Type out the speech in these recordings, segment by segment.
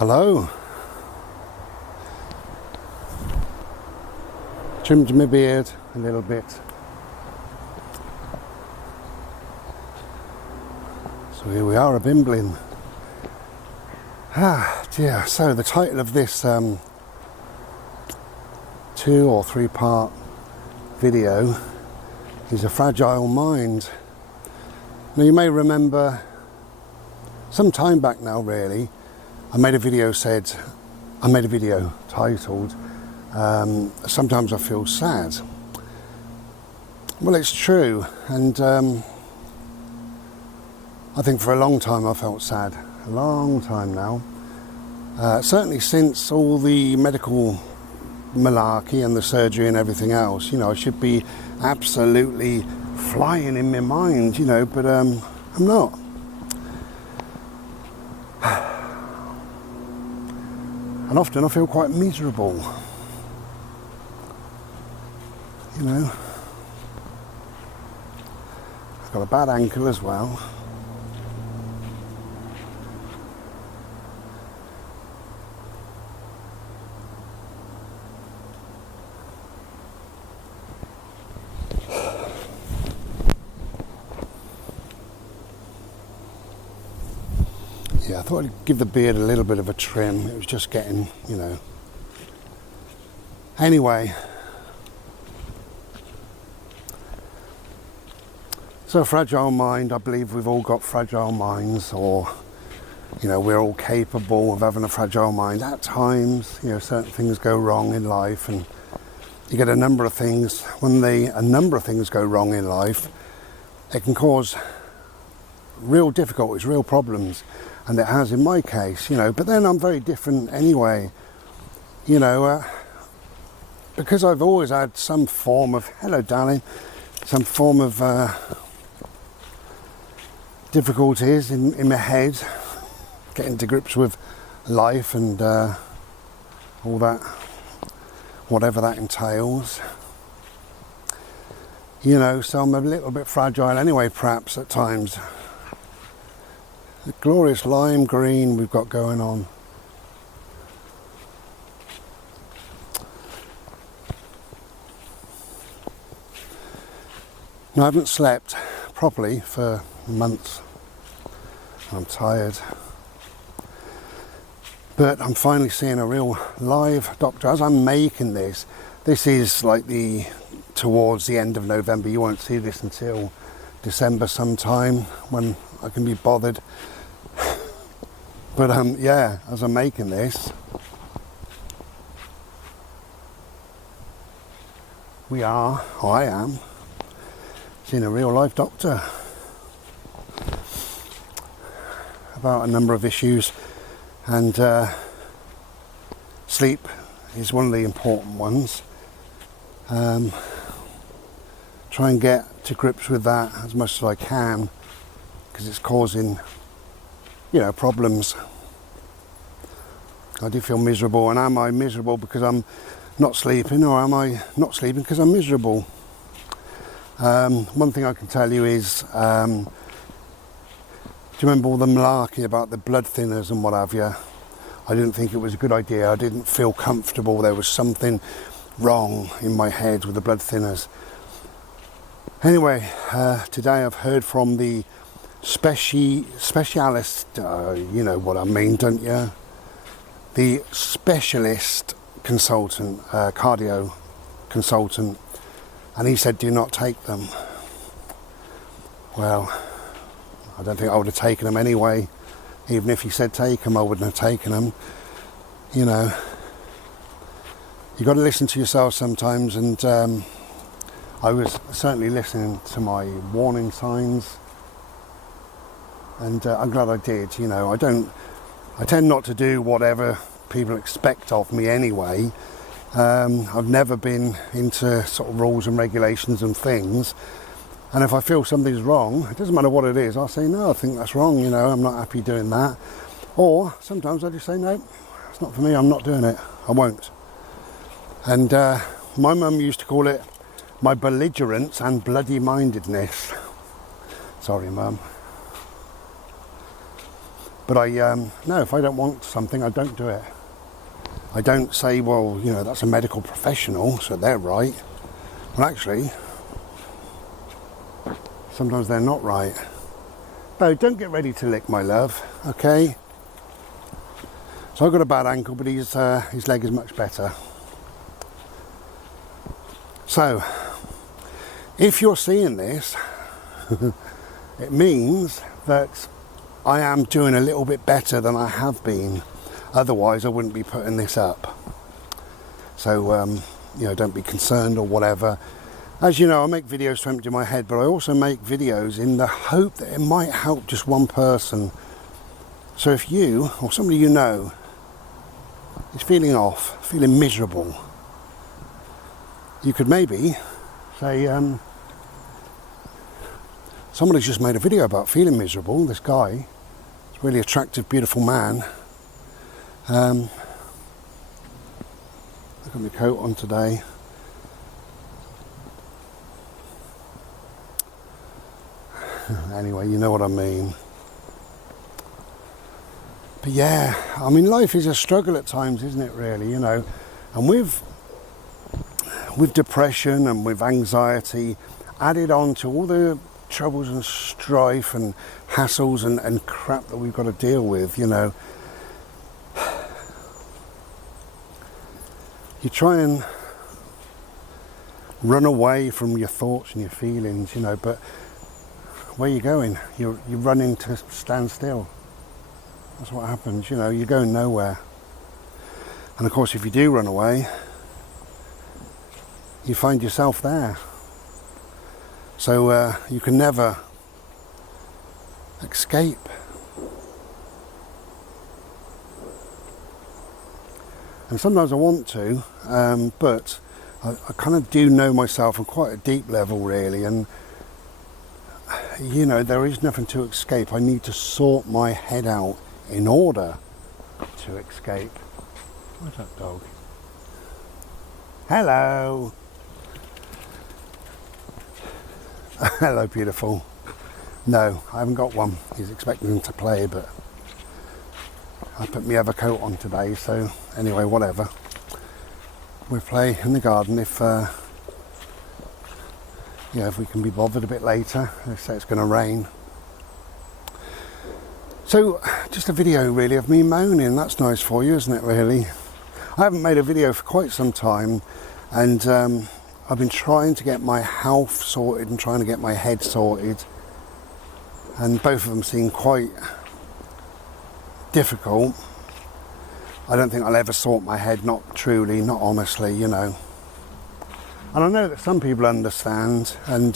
Hello. Trimmed my beard a little bit. So here we are, a bimbling. Ah dear, so the title of this 2 or 3 part video is A Fragile Mind. Now you may remember some time back now really, I made a video titled Sometimes I Feel Sad. Well, it's true, and I think for a long time I felt sad, a long time now. Certainly since all the medical malarkey and the surgery and everything else, you know, I should be absolutely flying in my mind, you know, but I'm not. And often I feel quite miserable, you know. I've got a bad ankle as well. Yeah, I thought I'd give the beard a little bit of a trim. It was just getting, you know. Anyway. So fragile mind, I believe we've all got fragile minds, or, you know, we're all capable of having a fragile mind. At times, you know, certain things go wrong in life, and you get a number of things. When a number of things go wrong in life, it can cause real difficulties, real problems. And it has in my case, you know, but then I'm very different anyway, you know, because I've always had some form of, hello darling, some form of difficulties in my head, getting to grips with life and all that, whatever that entails, you know, so I'm a little bit fragile anyway, perhaps at times. The glorious lime green we've got going on. Now, I haven't slept properly for months. I'm tired. But I'm finally seeing a real live doctor. As I'm making this is like towards the end of November. You won't see this until December sometime when I can be bothered. But yeah, as I'm making this, I am seeing a real life doctor about a number of issues, and sleep is one of the important ones. Try and get to grips with that as much as I can, because it's causing, you know, problems. I do feel miserable, and am I miserable because I'm not sleeping, or am I not sleeping because I'm miserable? One thing I can tell you is, do you remember all the malarkey about the blood thinners and what have you? I didn't think it was a good idea. I didn't feel comfortable. There was something wrong in my head with the blood thinners. Anyway, today I've heard from the specialist, you know what I mean, don't you? The specialist consultant, cardio consultant, and he said do not take them. Well, I don't think I would have taken them anyway. Even if he said take them, I wouldn't have taken them. You know, you've got to listen to yourself sometimes, and I was certainly listening to my warning signs, and I'm glad I did. You know, I tend not to do whatever people expect of me anyway. I've never been into sort of rules and regulations and things, and if I feel something's wrong, it doesn't matter what it is, I'll say no, I think that's wrong, you know, I'm not happy doing that. Or sometimes I just say no, it's not for me, I'm not doing it, I won't. And my mum used to call it my belligerence and bloody mindedness. Sorry, Mum. But no, if I don't want something, I don't do it. I don't say, well, you know, that's a medical professional, so they're right. Well, actually, sometimes they're not right. No, don't get ready to lick, my love, okay? So I've got a bad ankle, but his leg is much better. So, if you're seeing this, it means that I am doing a little bit better than I have been. Otherwise, I wouldn't be putting this up. So, you know, don't be concerned or whatever. As you know, I make videos to empty my head, but I also make videos in the hope that it might help just one person. So if you, or somebody you know, is feeling off, feeling miserable, you could maybe say, somebody's just made a video about feeling miserable, this guy, this really attractive, beautiful man. I've got my coat on today. Anyway, you know what I mean. But yeah, I mean, life is a struggle at times, isn't it, really, you know? And with depression and with anxiety added on to all the troubles and strife and hassles and crap that we've got to deal with, you know, you try and run away from your thoughts and your feelings, you know, but where are you going? You're running to stand still. That's what happens, you know, you're going nowhere. And of course, if you do run away, you find yourself there. So you can never escape. And sometimes I want to, but I kind of do know myself on quite a deep level, really, and you know, there is nothing to escape. I need to sort my head out in order to escape. Where's that dog? Hello. Hello, beautiful. No, I haven't got one. He's expecting him to play, but I put my other coat on today, so anyway, whatever. We'll play in the garden if yeah, if we can be bothered a bit later. They say it's going to rain. So, just a video really of me moaning. That's nice for you, isn't it, really? I haven't made a video for quite some time, and I've been trying to get my health sorted and trying to get my head sorted, and both of them seem quite difficult. I don't think I'll ever sort my head, not truly, not honestly, you know. And I know that some people understand, and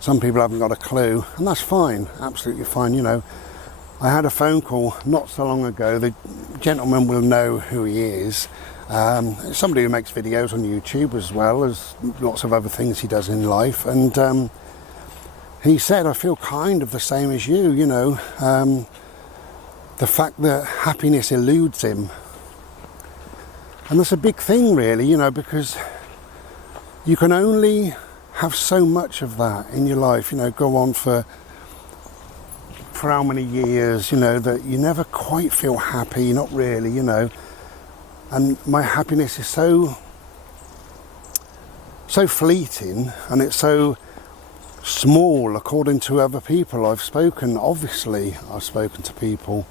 some people haven't got a clue, and that's fine, absolutely fine, you know. I had a phone call not so long ago. The gentleman will know who he is. Somebody who makes videos on YouTube as well as lots of other things he does in life, and he said, I feel kind of the same as you know, the fact that happiness eludes him. And that's a big thing, really, you know, because you can only have so much of that in your life, you know, go on for how many years, you know, that you never quite feel happy, not really, you know. And my happiness is so fleeting, and it's so small according to other people. I've spoken to people,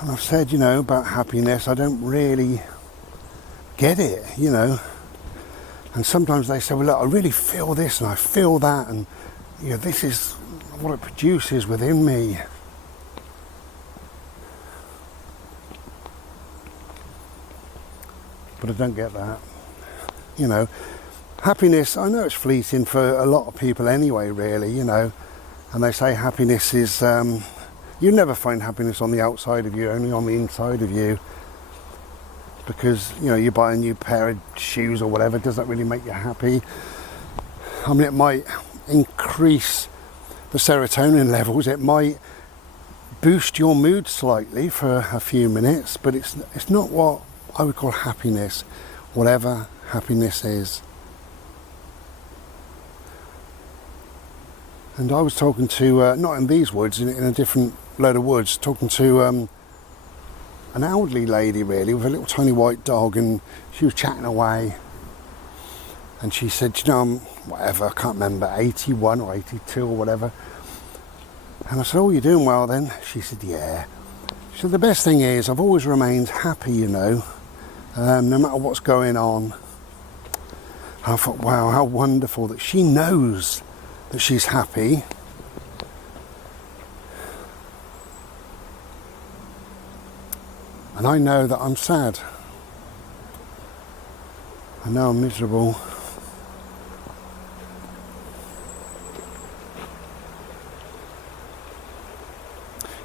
and I've said, you know, about happiness, I don't really get it, you know. And sometimes they say, well, look, I really feel this and I feel that, and you know, this is what it produces within me. But I don't get that, you know. Happiness, I know it's fleeting for a lot of people anyway, really, you know. And they say happiness is, you never find happiness on the outside of you, only on the inside of you. Because, you know, you buy a new pair of shoes or whatever, does that really make you happy? I mean, it might increase the serotonin levels, it might boost your mood slightly for a few minutes, but it's not what I would call happiness, whatever happiness is. And I was talking to, not in these woods, in a different load of woods talking to an elderly lady really with a little tiny white dog, and she was chatting away, and she said, you know, I'm whatever, I can't remember, 81 or 82 or whatever. And I said, oh, you're doing well then? She said, yeah. She said, the best thing is I've always remained happy, you know, no matter what's going on. And I thought, wow, how wonderful that she knows that she's happy. And I know that I'm sad. I know I'm miserable.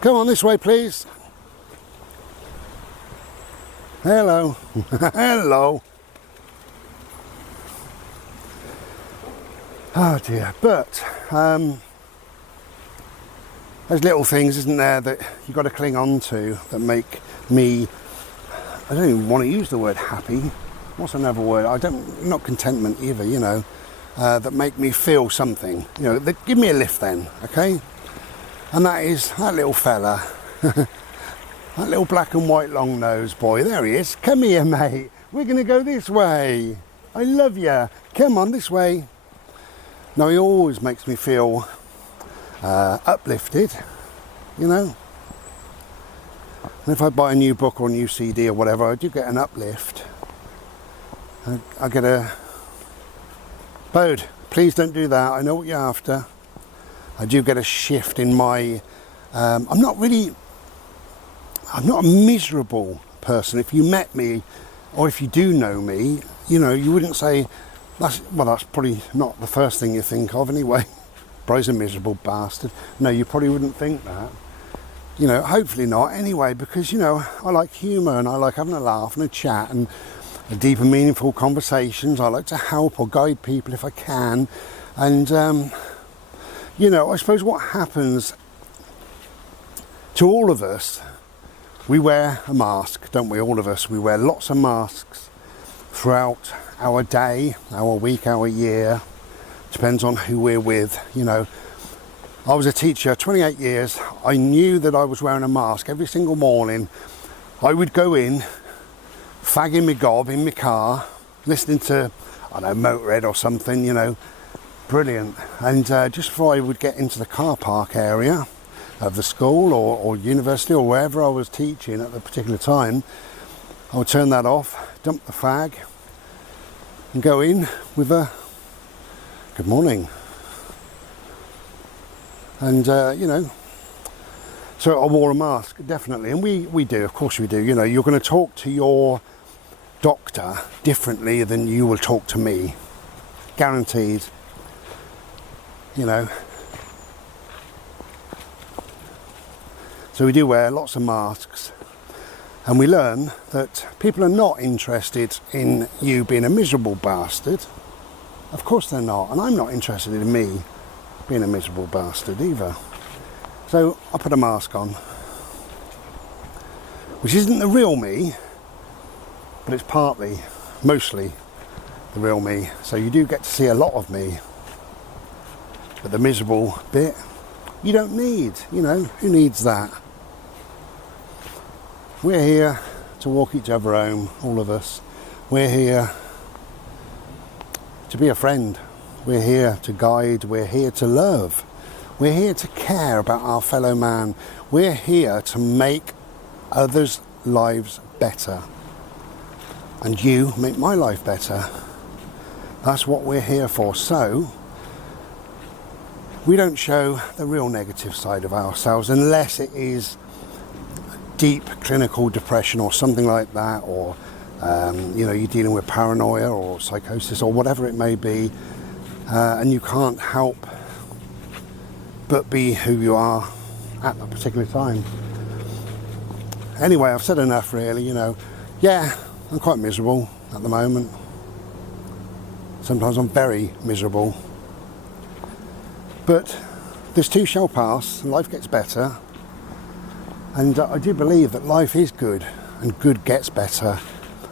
Come on this way, please. Hello. Hello. Oh dear. But there's little things, isn't there, that you've got to cling on to that make me, I don't even want to use the word happy. What's another word? Not contentment either, you know, that make me feel something. You know, that give me a lift then, okay? And that is that little fella, that little black and white long nosed boy. There he is. Come here, mate. We're going to go this way. I love you. Come on this way. Now, he always makes me feel uplifted, you know. And if I buy a new book or a new CD or whatever, I do get an uplift. I get a, Bode, please don't do that. I know what you're after. I do get a shift in my, I'm not a miserable person. If you met me, or if you do know me, you know, you wouldn't say, that's probably not the first thing you think of anyway. Bro's a miserable bastard. No, you probably wouldn't think that. You know, hopefully not anyway, because, you know, I like humour and I like having a laugh and a chat and a deep and meaningful conversations. I like to help or guide people if I can. And, you know, I suppose what happens to all of us, we wear a mask, don't we? All of us, we wear lots of masks throughout our day, our week, our year. Depends on who we're with, you know. I was a teacher 28 years. I knew that I was wearing a mask every single morning. I would go in, fagging my gob in my car, listening to, I don't know, Motorhead or something, you know. Brilliant. And just before I would get into the car park area of the school or university or wherever I was teaching at the particular time, I would turn that off, dump the fag, and go in with a good morning. And, you know, so I wore a mask, definitely. And we do, of course we do. You know, you're going to talk to your doctor differently than you will talk to me. Guaranteed. You know. So we do wear lots of masks. And we learn that people are not interested in you being a miserable bastard. Of course they're not. And I'm not interested in me being a miserable bastard either. So I put a mask on, which isn't the real me, but it's partly, mostly the real me. So you do get to see a lot of me, but the miserable bit, you don't need, you know, who needs that? We're here to walk each other home, all of us. We're here to be a friend. We're here to guide. We're here to love. We're here to care about our fellow man. We're here to make others' lives better. And you make my life better. That's what we're here for. So, we don't show the real negative side of ourselves unless it is deep clinical depression or something like that, or you know, you're dealing with paranoia or psychosis or whatever it may be, and you can't help but be who you are at that particular time. Anyway, I've said enough really, you know. Yeah, I'm quite miserable at the moment. Sometimes I'm very miserable. But this too shall pass, and life gets better. And I do believe that life is good, and good gets better.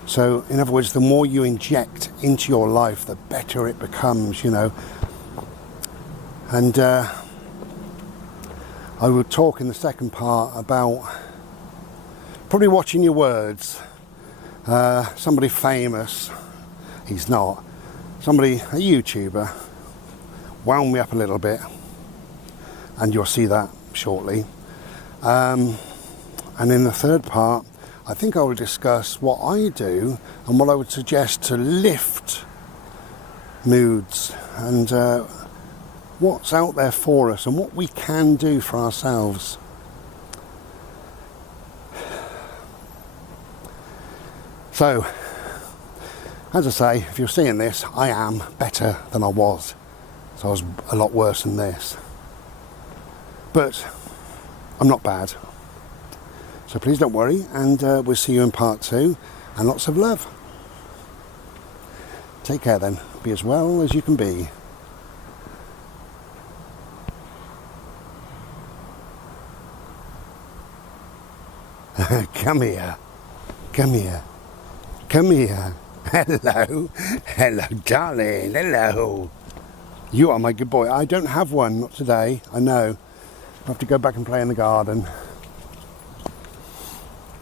So, in other words, the more you inject into your life, the better it becomes, you know. And I will talk in the second part about probably watching your words. Somebody famous, he's not, somebody, a YouTuber, wound me up a little bit, and you'll see that shortly. And in the third part, I think I will discuss what I do and what I would suggest to lift moods, and what's out there for us and what we can do for ourselves. So, as I say, if you're seeing this, I am better than I was. So I was a lot worse than this. But I'm not bad. So please don't worry, and we'll see you in part 2, and lots of love. Take care then. Be as well as you can be. Come here. Come here. Come here. Hello. Hello, darling. Hello. You are my good boy. I don't have one, not today. I know. I have to go back and play in the garden.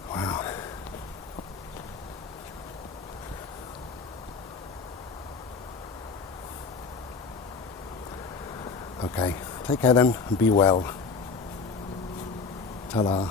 Wow. Okay. Take care then and be well. Ta-da.